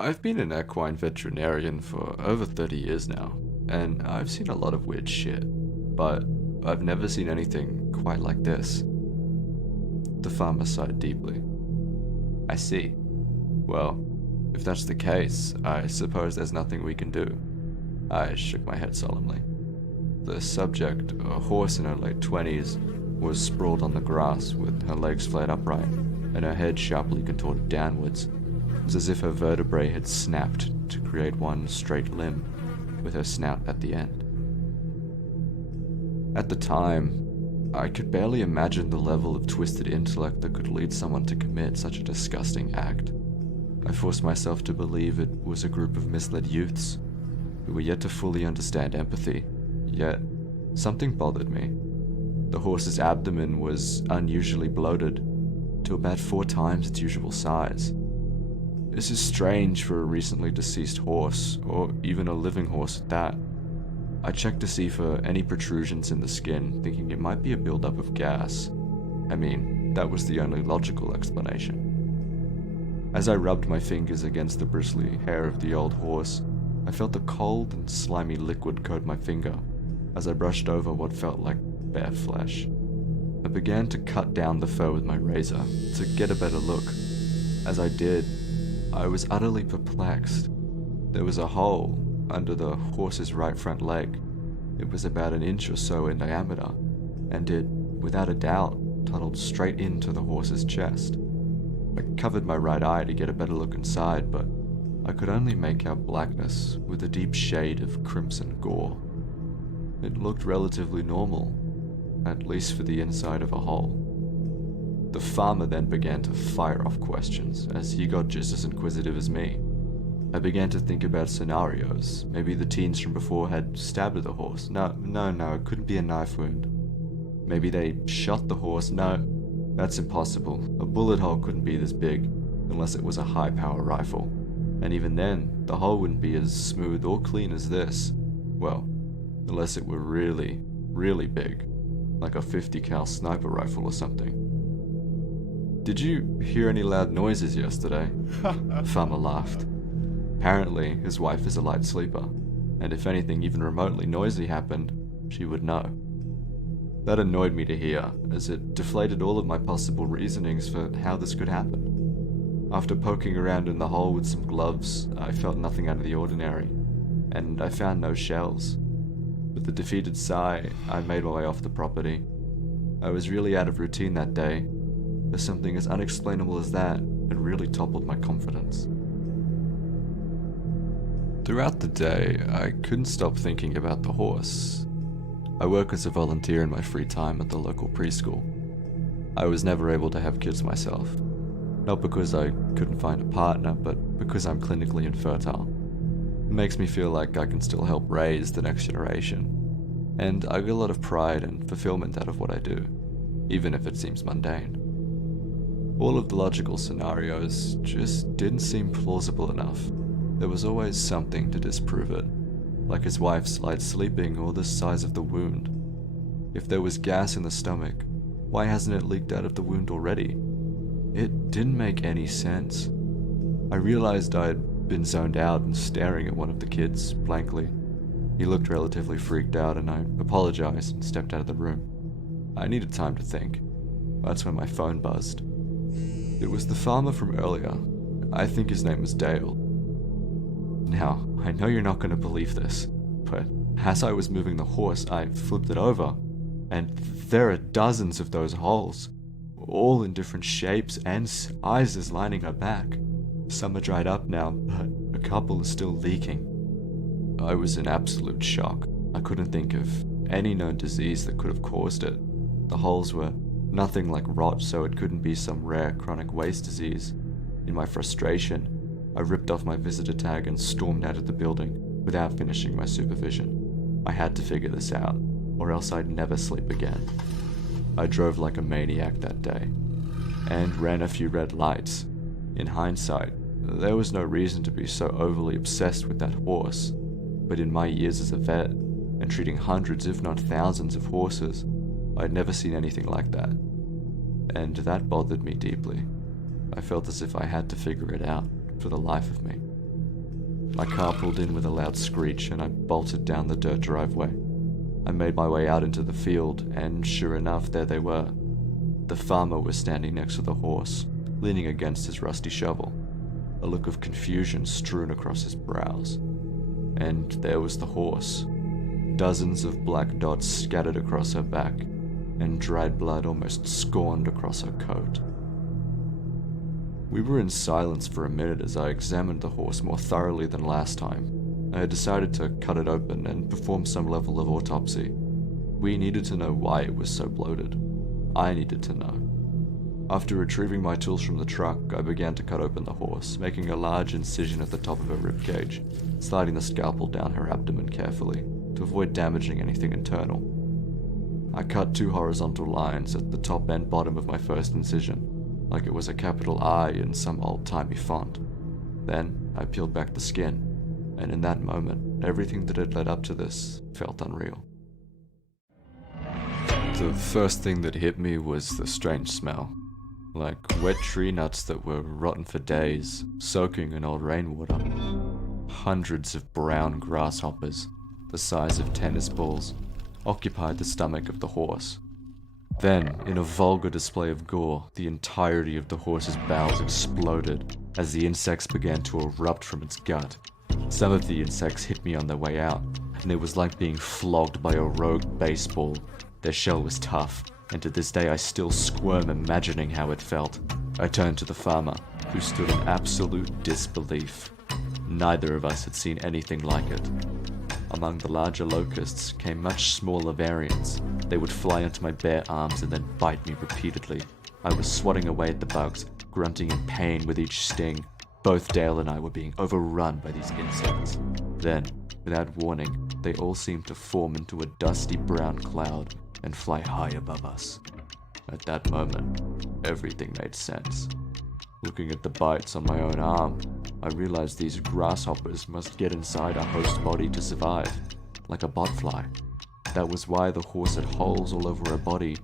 I've been an equine veterinarian for over 30 years now, and I've seen a lot of weird shit, but I've never seen anything quite like this. The farmer sighed deeply. I see. Well, if that's the case, I suppose there's nothing we can do. I shook my head solemnly. The subject, a horse in her late 20s, was sprawled on the grass with her legs flared upright and her head sharply contorted downwards. It was as if her vertebrae had snapped to create one straight limb, with her snout at the end. At the time, I could barely imagine the level of twisted intellect that could lead someone to commit such a disgusting act. I forced myself to believe it was a group of misled youths who were yet to fully understand empathy, yet something bothered me. The horse's abdomen was unusually bloated, to about 4 times its usual size. This is strange for a recently deceased horse, or even a living horse at that. I checked to see for any protrusions in the skin, thinking it might be a buildup of gas. I mean, that was the only logical explanation. As I rubbed my fingers against the bristly hair of the old horse, I felt a cold and slimy liquid coat my finger as I brushed over what felt like bare flesh. I began to cut down the fur with my razor to get a better look. As I did, I was utterly perplexed. There was a hole under the horse's right front leg. It was about an inch or so in diameter, and it, without a doubt, tunneled straight into the horse's chest. I covered my right eye to get a better look inside, but I could only make out blackness with a deep shade of crimson gore. It looked relatively normal, at least for the inside of a hole. The farmer then began to fire off questions, as he got just as inquisitive as me. I began to think about scenarios. Maybe the teens from before had stabbed at the horse. No, it couldn't be a knife wound. Maybe they shot the horse. No, that's impossible. A bullet hole couldn't be this big, unless it was a high-power rifle. And even then, the hole wouldn't be as smooth or clean as this. Well, unless it were really, really big, like a 50 cal sniper rifle or something. Did you hear any loud noises yesterday? Farmer laughed. Apparently, his wife is a light sleeper, and if anything even remotely noisy happened, she would know. That annoyed me to hear, as it deflated all of my possible reasonings for how this could happen. After poking around in the hole with some gloves, I felt nothing out of the ordinary, and I found no shells. With a defeated sigh, I made my way off the property. I was really out of routine that day, but something as unexplainable as that had really toppled my confidence. Throughout the day, I couldn't stop thinking about the horse. I work as a volunteer in my free time at the local preschool. I was never able to have kids myself, not because I couldn't find a partner, but because I'm clinically infertile. It makes me feel like I can still help raise the next generation, and I get a lot of pride and fulfillment out of what I do, even if it seems mundane. All of the logical scenarios just didn't seem plausible enough. There was always something to disprove it, like his wife's light sleeping or the size of the wound. If there was gas in the stomach, why hasn't it leaked out of the wound already? It didn't make any sense. I realized I'd been zoned out and staring at one of the kids blankly. He looked relatively freaked out, and I apologized and stepped out of the room. I needed time to think. That's when my phone buzzed. It was the farmer from earlier. I think his name was Dale. Now, I know you're not going to believe this, but as I was moving the horse, I flipped it over, and there are dozens of those holes, all in different shapes and sizes lining her back. Some are dried up now, but a couple are still leaking. I was in absolute shock. I couldn't think of any known disease that could have caused it. The holes were nothing like rot, so it couldn't be some rare chronic waste disease. In my frustration, I ripped off my visitor tag and stormed out of the building without finishing my supervision. I had to figure this out, or else I'd never sleep again. I drove like a maniac that day, and ran a few red lights. In hindsight, there was no reason to be so overly obsessed with that horse, but in my years as a vet, and treating hundreds if not thousands of horses, I'd never seen anything like that. And that bothered me deeply. I felt as if I had to figure it out for the life of me. My car pulled in with a loud screech and I bolted down the dirt driveway. I made my way out into the field, and sure enough, there they were. The farmer was standing next to the horse, leaning against his rusty shovel, a look of confusion strewn across his brows. And there was the horse, dozens of black dots scattered across her back, and dried blood almost scorned across her coat. We were in silence for a minute as I examined the horse more thoroughly than last time. I had decided to cut it open and perform some level of autopsy. We needed to know why it was so bloated. I needed to know. After retrieving my tools from the truck, I began to cut open the horse, making a large incision at the top of her ribcage, sliding the scalpel down her abdomen carefully to avoid damaging anything internal. I cut 2 horizontal lines at the top and bottom of my first incision, like it was a capital I in some old-timey font. Then I peeled back the skin, and in that moment, everything that had led up to this felt unreal. The first thing that hit me was the strange smell. Like wet tree nuts that were rotten for days, soaking in old rainwater. Hundreds of brown grasshoppers, the size of tennis balls, occupied the stomach of the horse. Then, in a vulgar display of gore, the entirety of the horse's bowels exploded as the insects began to erupt from its gut. Some of the insects hit me on their way out, and it was like being flogged by a rogue baseball. Their shell was tough, and to this day I still squirm imagining how it felt. I turned to the farmer, who stood in absolute disbelief. Neither of us had seen anything like it. Among the larger locusts came much smaller variants. They would fly onto my bare arms and then bite me repeatedly. I was swatting away at the bugs, grunting in pain with each sting. Both Dale and I were being overrun by these insects. Then, without warning, they all seemed to form into a dusty brown cloud and fly high above us. At that moment, everything made sense. Looking at the bites on my own arm, I realized these grasshoppers must get inside a host body to survive, like a botfly. That was why the horse had holes all over her body,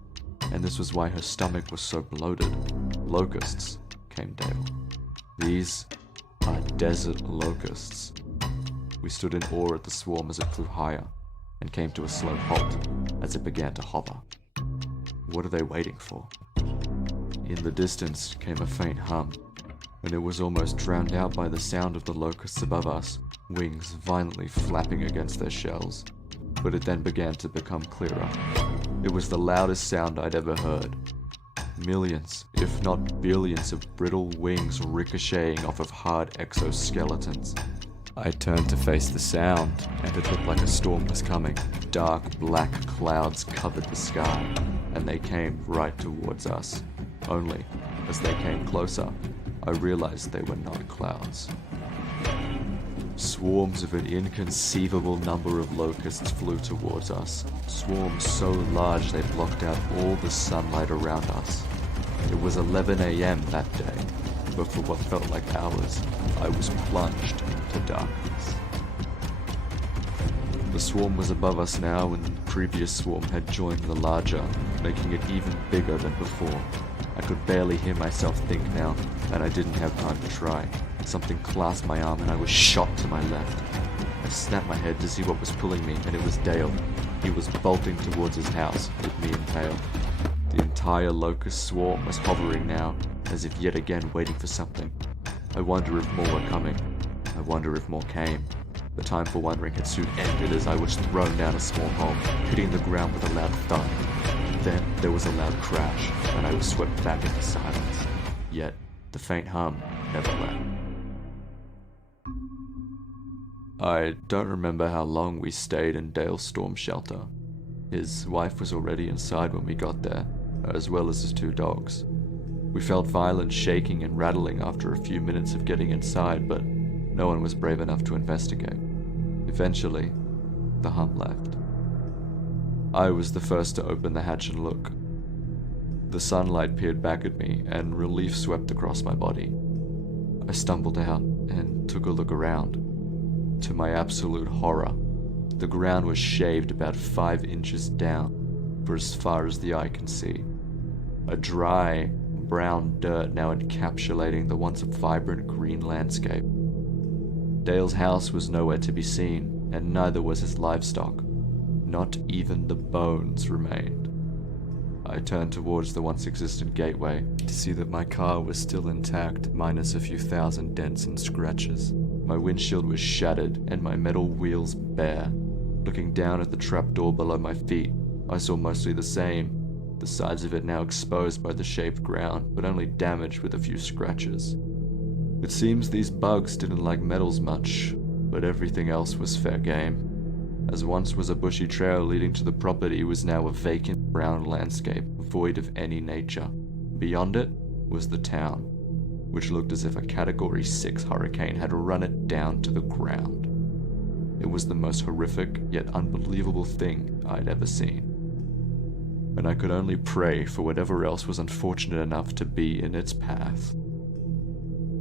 and this was why her stomach was so bloated. Locusts, came Dale. These are desert locusts. We stood in awe at the swarm as it flew higher, and came to a slow halt as it began to hover. What are they waiting for? In the distance came a faint hum, and it was almost drowned out by the sound of the locusts above us, wings violently flapping against their shells. But it then began to become clearer. It was the loudest sound I'd ever heard. Millions, if not billions, of brittle wings ricocheting off of hard exoskeletons. I turned to face the sound, and it looked like a storm was coming. Dark black clouds covered the sky, and they came right towards us. Only, as they came closer, I realized they were not clouds. Swarms of an inconceivable number of locusts flew towards us. Swarms so large they blocked out all the sunlight around us. It was 11 a.m. that day, but for what felt like hours, I was plunged into darkness. The swarm was above us now, and the previous swarm had joined the larger, making it even bigger than before. I could barely hear myself think now, and I didn't have time to try. Something clasped my arm and I was shot to my left. I snapped my head to see what was pulling me, and it was Dale. He was bolting towards his house, with me impaled. The entire locust swarm was hovering now, as if yet again waiting for something. I wonder if more were coming. I wonder if more came. The time for wondering had soon ended as I was thrown down a small hole, hitting the ground with a loud thud. Then there was a loud crash, and I was swept back into silence. Yet, the faint hum never left. I don't remember how long we stayed in Dale's storm shelter. His wife was already inside when we got there, as well as his 2 dogs. We felt violent shaking and rattling after a few minutes of getting inside, but no one was brave enough to investigate. Eventually, the hum left. I was the first to open the hatch and look. The sunlight peered back at me, and relief swept across my body. I stumbled out and took a look around. To my absolute horror, the ground was shaved about 5 inches down, for as far as the eye can see. A dry, brown dirt now encapsulating the once vibrant green landscape. Dale's house was nowhere to be seen, and neither was his livestock. Not even the bones remained. I turned towards the once existent gateway to see that my car was still intact, minus a few thousand dents and scratches. My windshield was shattered and my metal wheels bare. Looking down at the trapdoor below my feet, I saw mostly the same, the sides of it now exposed by the shaved ground, but only damaged with a few scratches. It seems these bugs didn't like metals much, but everything else was fair game. As once was a bushy trail leading to the property was now a vacant brown landscape, void of any nature. Beyond it was the town, which looked as if a Category 6 hurricane had run it down to the ground. It was the most horrific yet unbelievable thing I'd ever seen. And I could only pray for whatever else was unfortunate enough to be in its path.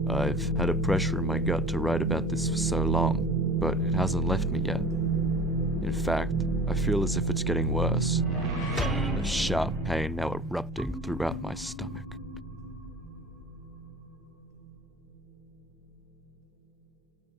I've had a pressure in my gut to write about this for so long, but it hasn't left me yet. In fact, I feel as if it's getting worse. A sharp pain now erupting throughout my stomach.